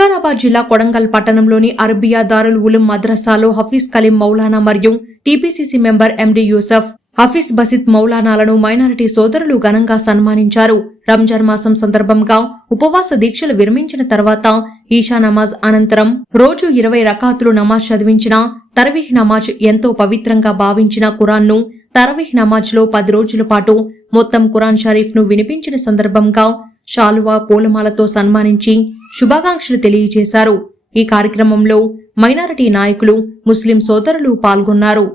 వికారాబాద్ జిల్లా కొడంగల్ పట్టణంలోని అరబియా దారుల్ ఉలూమ్ మద్రసాలో హఫీజ్ కలీం మౌలానా మరియు TPCC member MD Yousuf, Hafiz Basith మౌలానాలను మైనారిటీ సోదరులు ఘనంగా సన్మానించారు. రంజాన్ మాసం సందర్భంగా ఉపవాస దీక్షలు విరమించిన తర్వాత ఈషా నమాజ్ అనంతరం రోజు 20 రకాతులు నమాజ్ చదివించిన, తరవీహ్ నమాజ్ ఎంతో పవిత్రంగా భావించిన ఖురాన్ను తరవీహ్ నమాజ్లో 10 రోజుల పాటు మొత్తం ఖురాన్ షరీఫ్ ను వినిపించిన సందర్భంగా శాలువా, పూలమాలతో సన్మానించి శుభాకాంక్షలు తెలియజేశారు. ఈ కార్యక్రమంలో మైనారిటీ నాయకులు, ముస్లిం సోదరులు పాల్గొన్నారు.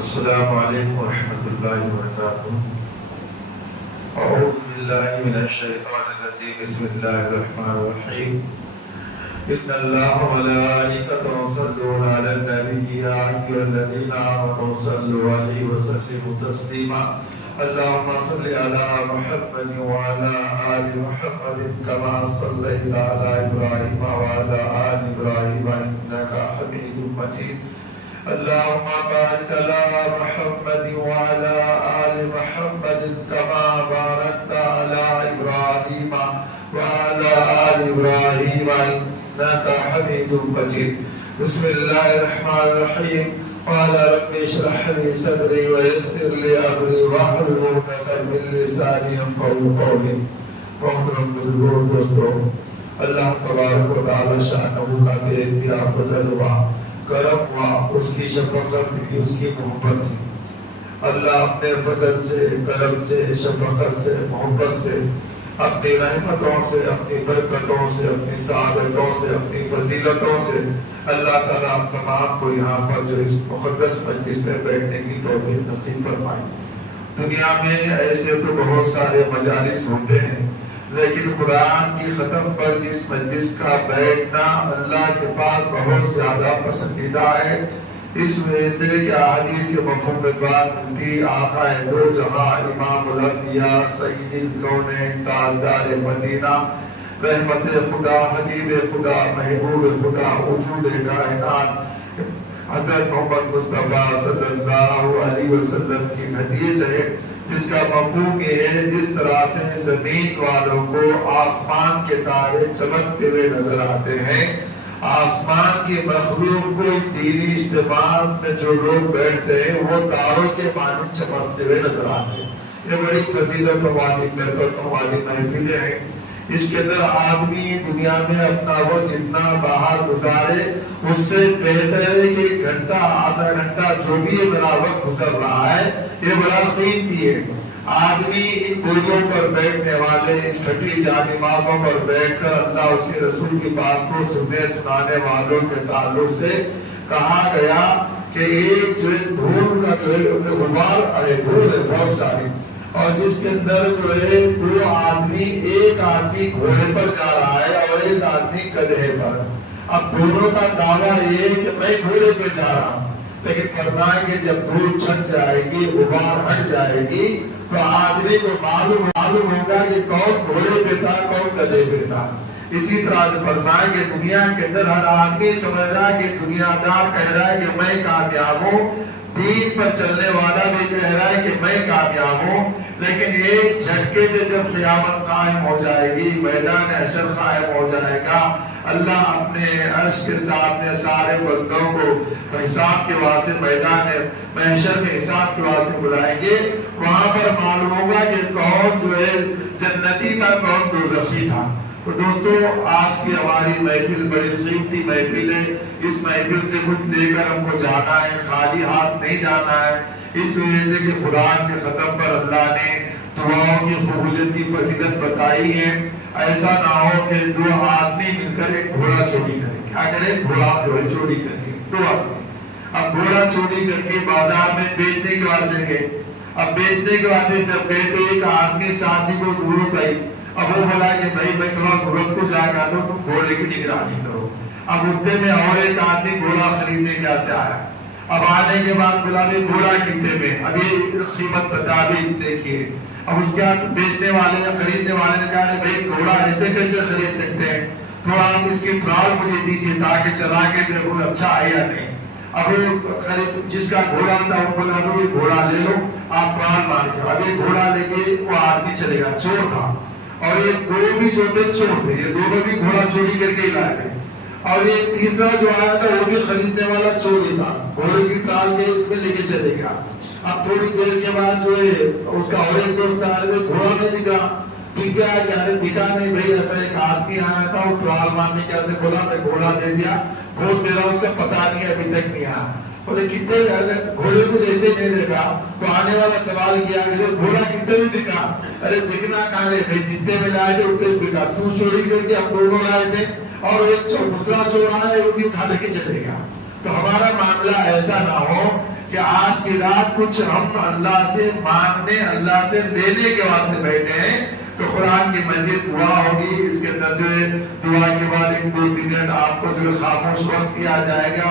السلام علیکم ورحمۃ اللہ وبرکاتہ. اعوذ باللہ من الشیطان الرجیم. بسم اللہ الرحمن الرحیم. ان اللہ وملائکتہ یصلون علی النبی یا ایھا الذین آمنوا صلوا علیہ وسلموا تسلیما. اللهم صل علی محمد وعلى آل محمد كما صليت على ابراہیم وعلى آل ابراہیم انک حمید مجید. اللهم بارك على محمد وعلى آل محمد كما باركت على إبراهيم وعلى آل إبراهيم إنك حميد مجيد. بسم الله الرحمن الرحيم. قال رب اشرح لي صدري ويسر لي أمري واحلل عقدة من لساني يفقهوا قولي. محترم بزرگوں دوستوں، اللہ تبارک و تعالی شانہ کا بے انتہا فضل ہوا، کرم ہوا، اس کی شفقت تھی، اس کی محبت تھی. اللہ اپنے فضل سے، کرم سے، شفقت سے، محبت سے، اپنی رحمتوں سے، اپنی برکتوں سے، اپنی سعادتوں سے، اپنی فضیلتوں سے اللہ تعالیٰ ہم تمام کو یہاں پر جو اس مقدس مجلس میں بیٹھنے کی توفیق نصیب فرمائے. دنیا میں ایسے تو بہت سارے مجالس ہوتے ہیں، لیکن قرآن کی ختم پر جس مجلس کا بیٹھنا اللہ کے پاس بہت زیادہ پسندیدہ ہے. اس وجہ سے کہ حدیث کے مفہوم میں بات ہوتی، آقا دو جہاں، امام الانبیاء، سید الکونین، تاجدار مدینہ، رحمت خدا، حبیب خدا، محبوب خدا، وجود کائنات، حضرت محمد مصطفیٰ صلی اللہ علیہ وسلم کی حدیث ہے جس کا مفہوم یہ ہے جس طرح سے زمین والوں کو آسمان کے تارے چمکتے ہوئے نظر آتے ہیں، آسمان کی مخلوق کو دینی اجتماع میں جو لوگ بیٹھتے ہیں وہ تاروں کے مانند چمکتے ہوئے نظر آتے ہیں. یہ بڑی فضیلتوں والی، برکتوں والی محفلیں ہیں. اس کے اندر آدمی دنیا میں اپنا وقت جتنا باہر گزارے اس سے بہتر ہے کہ ایک گھنٹہ آدھا گھنٹہ جو بھی میرا وقت گزر رہا ہے یہ بڑا قیمتی ہے. آدمی ان بوجھوں پر بیٹھنے والے اس چھٹی جانمازوں پر بیٹھ کر اللہ اس کے رسول کی بات کو سننے سنانے والوں کے تعلق سے کہا گیا کہ ایک جو ہے دھول کا جو ہے غبار ہے، دھول ہے بہت ساری، اور جس کے اندر جو ہے دو آدمی، ایک آدمی گھوڑے پر جا رہا ہے اور ایک آدمی گدھے پر. اب دونوں کا دعویٰ یہ ہے کہ میں گھوڑے پہ جا رہا ہوں، لیکن کرنا ہے کہ جب دھول چھٹ جائے گی، غبار ہٹ جائے گی تو آدمی کو معلوم ہوگا کہ کون گھوڑے پہ تھا کون گدھے پہ تھا. اسی طرح سے فرمایا کہ دنیا کے اندر ہر آدمی سمجھ رہا ہے کہ دنیا دار کہہ رہا ہے کہ میں کامیاب ہوں، دین پر چلنے والا بھی کہہ رہا ہے کہ میں کامیاب ہوں، لیکن ایک جھٹکے سے جب قیامت قائم ہو جائے گی، میدان حشر قائم ہو جائے گا، اللہ اپنے عرش کے سامنے سارے بندوں کو حساب کے واسطے میدان محشر میں حساب کے واسطے بلائیں گے. وہاں پر معلوم ہوگا کہ کون جو ہے جنتی تھا کون دوزخی تھا. تو دوستو آج کی ہماری محفل بڑی قیمتی محفل ہے. اس محفل سے کچھ لے کر ہم کو جانا ہے، خالی ہاتھ نہیں جانا ہے. اس وجہ سے کہ قرآن کے ختم پر اللہ نے دعاؤں کی قبولیت کی فضیلت بتائی ہے. ایسا نہ ہو کہ دو آدمی مل کر ایک گھوڑا چوری کریں. کیا کرے؟ گھوڑا جو ہے چوری کر کے دو آدمی. اب گھوڑا چوری کر کے بازار میں بیچنے کے واسطے گئے. اب بیچنے کے واسطے جب گئے تو ایک آدمی ساتھی کو ضرورت آئی. اب وہ بولا کہ بھائی میں تھوڑا ضرورت کو جا کر دو، تم گھوڑے کی نگرانی کرو. اب اتنے میں اور ایک آدمی گھوڑا خریدنے کیسے آیا. اب آنے کے بعد بولا بھی گھوڑا کتنے میں، ابھی قیمت بتا بھی اتنے کی ہے. اب اس کے بعد بیچنے والے یا خریدنے والے نے کہا بھائی گھوڑا ایسے کیسے خرید سکتے ہیں، تو آپ اس کی ٹرال مجھے دیجیے تاکہ چلا کے دیکھو اچھا ہے یا نہیں. اب جس کا گھوڑا تھا وہ بولا یہ گھوڑا لے لو، آپ ٹرال مار کے. اب یہ گھوڑا لے کے وہ آدمی چلے گا، چور تھا. اور یہ دو بھی جو تھے چور تھے، یہ دونوں بھی گھوڑا چوری کر کے لائے تھے. اور یہ تیسرا جو آیا تھا وہ بھی خریدنے والا چور ہی تھا، گھوڑے کی ٹرال کے اس میں لے کے چلے گا. اب تھوڑی دیر کے بعد جو ہے اس کا اور ایک دوست آ رہے گھوڑا نہیں دکھا. ٹھیک ہے کیا دکھا نہیں بھائی، ایسا ایک آدمی آیا تھا وہ ٹرال مارنے کیسے بولا میں گھوڑا دے دیا، بہت دیر اس کا پتا نہیں ابھی تک نہیں آیا. بولے کتنے گھوڑے کو جیسے نہیں دیکھا تو آنے والا سوال کیا کہ گھوڑا کتنے میں بکا. ارے بکنا کہاں ہے بھائی، جتنے میں لائے تھے اتنے بکا، تو چوری کر کے ہم دونوں لائے تھے اور ایک دوسرا چور آیا ہے وہ بھی اٹھا لے کے چلے گا. تو ہمارا معاملہ ایسا نہ ہو کہ آج کی رات کچھ ہم اللہ سے مانگنے اللہ سے لینے کے واسطے بیٹھے ہیں. تو قرآن کی مجید دعا ہوگی، اس کے اندر جو ہے دعا کے بعد 1-2-3 منٹ آپ کو جو ہے خاموش وقت دیا جائے گا.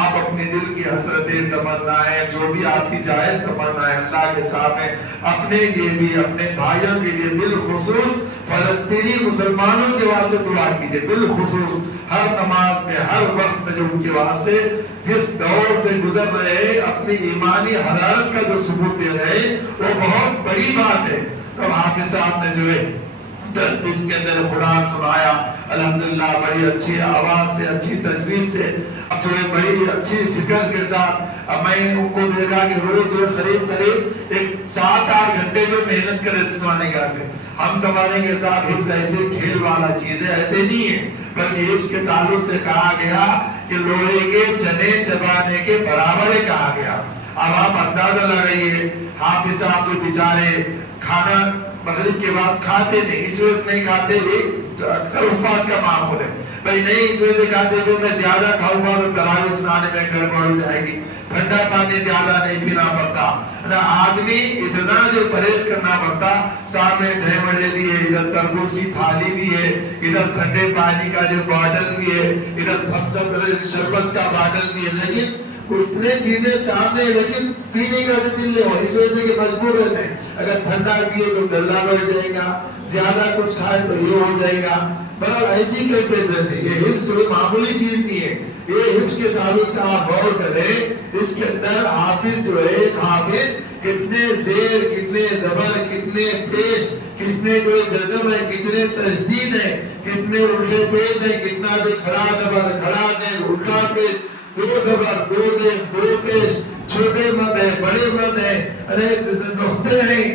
آپ اپنے دل کی حسرتیں تمنائیں جو بھی آپ کی جائز تمنائیں اللہ کے سامنے اپنے لیے بھی اپنے بھائیوں کے لیے بالخصوص فلسطینی مسلمانوں کے واسطے دعا کیجیے. بالخصوص ہر نماز میں ہر وقت میں جو ان کے واسطے جس دور سے گزر رہے ہیں اپنی ایمانی حرارت کا جو ثبوت دے رہے ہیں وہ بہت بڑی بات ہے. تب حافظ صاحب نے جو ہے 10 دن کے اندر قرآن سنایا الحمدللہ بڑی اچھی آواز سے اچھی تجویز سے، اب جو ہے بڑی اچھی فکر کے ساتھ. اب میں ان کو دیکھا کہ روز جو قریب ایک 7-8 گھنٹے جو محنت کرے سنانے کا سے. ہم سنانے کے ساتھ حفظ ایسے کھیل والا چیز ہے، ایسے نہیں ہے، بلکہ حفظ کے تعلق سے کہا گیا کہ لوہے کے چنے چبانے کے برابر ہے کہا گیا. اب آپ اندازہ لگائیے حافظ صاحب جو بیچارے کھانا مغرب کے بعد کھاتے نہیں، اس وجہ سے نہیں کھاتے بھی اکثر حفاظ کا معمول ہے بھائی نہیں اس وجہ سے کھاتے بھی میں زیادہ کھاؤں گا تو تراویح سنانے میں گڑبڑ ہو جائے گی، ٹھنڈا پانی زیادہ نہیں پینا پڑتا. آدمی اتنا جو پرہیز کرنا پڑتا، سامنے دہی بڑے بھی ہے، ادھر تربوز کی تھالی بھی ہے، ادھر ٹھنڈے پانی کا جو باٹل بھی ہے، ادھر تھمس اپ شربت کا باٹل بھی ہے، لیکن اتنے چیزیں سامنے لیکن پینے کا سے دل نہیں ہو. اس وجہ سے کہ مجبور رہتے ہیں، اگر ٹھنڈا پیے تو گلا بڑھ جائے گا، زیادہ کچھ کھائے تو یہ ہو جائے گا. بہرحال ایسی کیفیت رہتی ہے. یہ حفظ کوئی معمولی چیز نہیں ہے. یہ حفظ کے تعلق سے آپ غور کریں، اس کے اندر حافظ جو ہے ایک حافظ کتنے زیر کتنے زبر کتنے پیش کتنے کوئی جزم ہے کتنے تشدید ہے کتنے الٹے پیش ہے، کتنا جو کھڑا زبر کھڑا زیر الٹا پیش، دو زبر دو زیر دو پیش، چھوٹے مد ہے بڑے مد ہے، ارے نقطے ہیں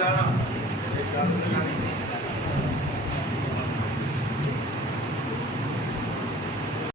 لانا